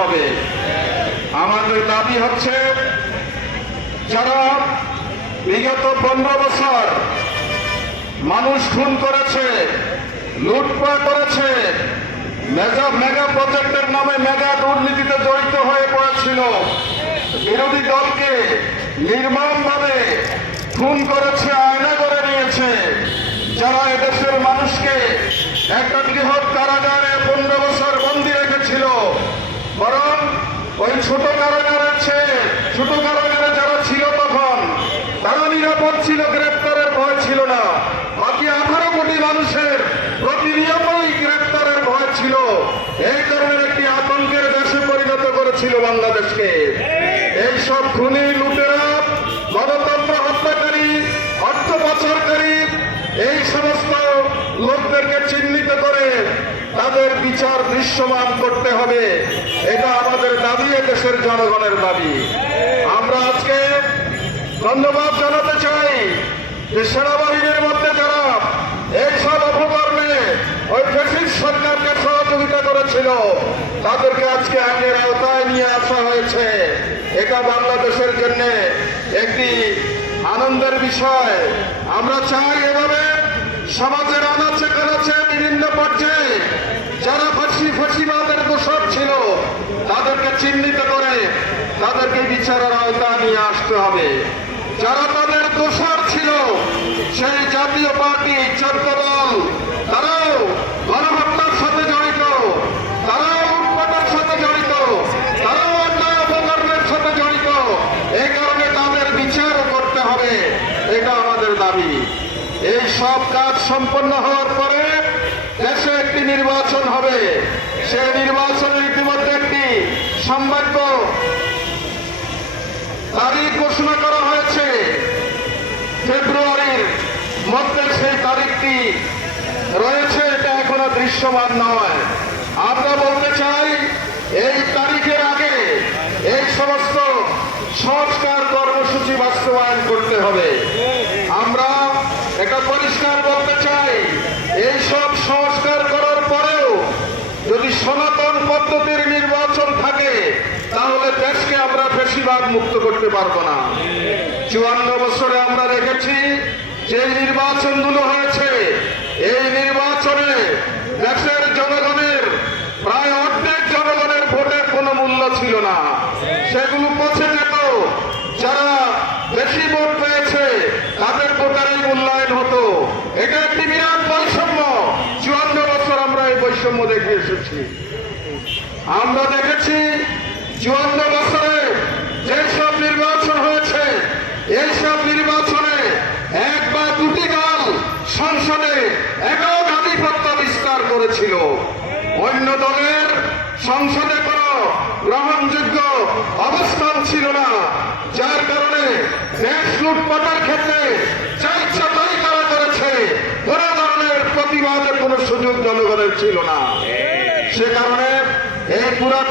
হবে। আমাদের দাবি হচ্ছে, যারা বিগত পনেরো বছর মানুষ খুন করেছে, লুটপাট করেছে মেগা মেগা প্রজেক্টের নামে মেগা দুর্নীতিতে জড়িত হয়ে পড়েছিল, বিরোধী দলকে নির্মমভাবে খুন করেছে, আয়না করে নিয়েছে, যারা এদেশের মানুষকে একটা বৃহৎ কারাগারে পনেরো বছর বরং ওই ছোট কারাগারের চেয়ে ছোট কারাগারে যারা ছিল তখন, তারা নিরাপদ ছিল, গ্রেপ্তারের ভয় ছিল না। বাকি আঠারো কোটি মানুষের প্রতিনিয়তই গ্রেপ্তারের ভয় ছিল। এই ধরনের একটি আতঙ্কের দেশে পরিণত করেছিল বাংলাদেশকে। এই সব খুনি, লুটেরা, গণতন্ত্র হত্যাকারী, অর্থ পাচারকারী, এই সমস্ত লোকদেরকে চিহ্নিত করে তাদের বিচার দৃশ্যমান করতে হবে। এটা আমাদের দাবি দেশের জনগণের দাবি। আমরা আজকে ধন্যবাদ জানাতে চাই যে সেনাবাহিনীর মধ্যে যারা এই সব অপকর্মে ওই ব্রিটিশ সরকারকে সহযোগিতা করেছিল, তাদেরকে আজকে আইনের আওতায় নিয়ে আসা হয়েছে। এটা বাংলাদেশের জন্য একটি আনন্দের বিষয়। আমরা চাই এভাবে সমাজের আনাচে কানাচে বিভিন্ন পর্যায়ে যারা ফাঁসি ফাঁসিবাদের দোষর ছিল, তাদেরকে চিহ্নিত করে তাদেরকে বিচারের আওতায় নিয়ে আসতে হবে। যারা তাদের দোষর ছিল, সেই জাতীয় পার্টি চোদ্দ দল তারাও গণহত্যার সাথে জড়িত, তারাও লুটপাটের সাথে জড়িত, তারাও অন্যায় অপকর্মের সাথে জড়িত। এই কারণে তাদের বিচারও করতে হবে, এটা আমাদের দাবি। এই সব কাজ সম্পন্ন হওয়ার পরে দেশে একটি নির্বাচন হবে। সেই নির্বাচনের ইতিমধ্যে একটি সম্ভাব্য তারিখ ঘোষণা করা হয়েছে। ফেব্রুয়ারির মধ্যে সেই তারিখটি রয়েছে, এটা এখনও দৃশ্যমান নয়। আমরা বলতে চাই, এই তারিখের আগে এই সমস্ত সংস্কার কর্মসূচি বাস্তবায়ন করতে হবে। আমরা এটা পরিষ্কার বলতে চাই এই সব সংস্কার করার পরেও যদি সনাতন পদ্ধতির নির্বাচন থাকে তাহলে দেশকে আমরা মুক্ত করতে পারব না। চুয়ান্ন বছরে আমরা দেখেছি যে নির্বাচনগুলো হয়েছে, এই নির্বাচনে দেশের জনগণের, প্রায় অর্ধেক জনগণের ভোটের কোনো মূল্য ছিল না। সেগুলো পৌঁছে যেত যারা বেশি ভোট পেয়েছে, তাদের ভোটারই মূল্যায়ন হতো। এটা একটি বিরাট বৈষম্য। চুয়ান্ন বছর আমরা এই বৈষম্য দেখে এসেছি। আমরা দেখেছি, চুয়ান্ন বছরে যেসব নির্বাচন হয়েছে এইসব নির্বাচনে এক বা দুটি দল সংসদে একক আধিপত্য বিস্তার করেছিল। অন্য দলের সংসদে কোনো গ্রহণযোগ্য অবস্থান ছিল না। যার কারণে দেশ লুটপাটের ক্ষেত্রে কোনো সুযোগ জনগণের ছিল না। সে কারণে এই পুরাতন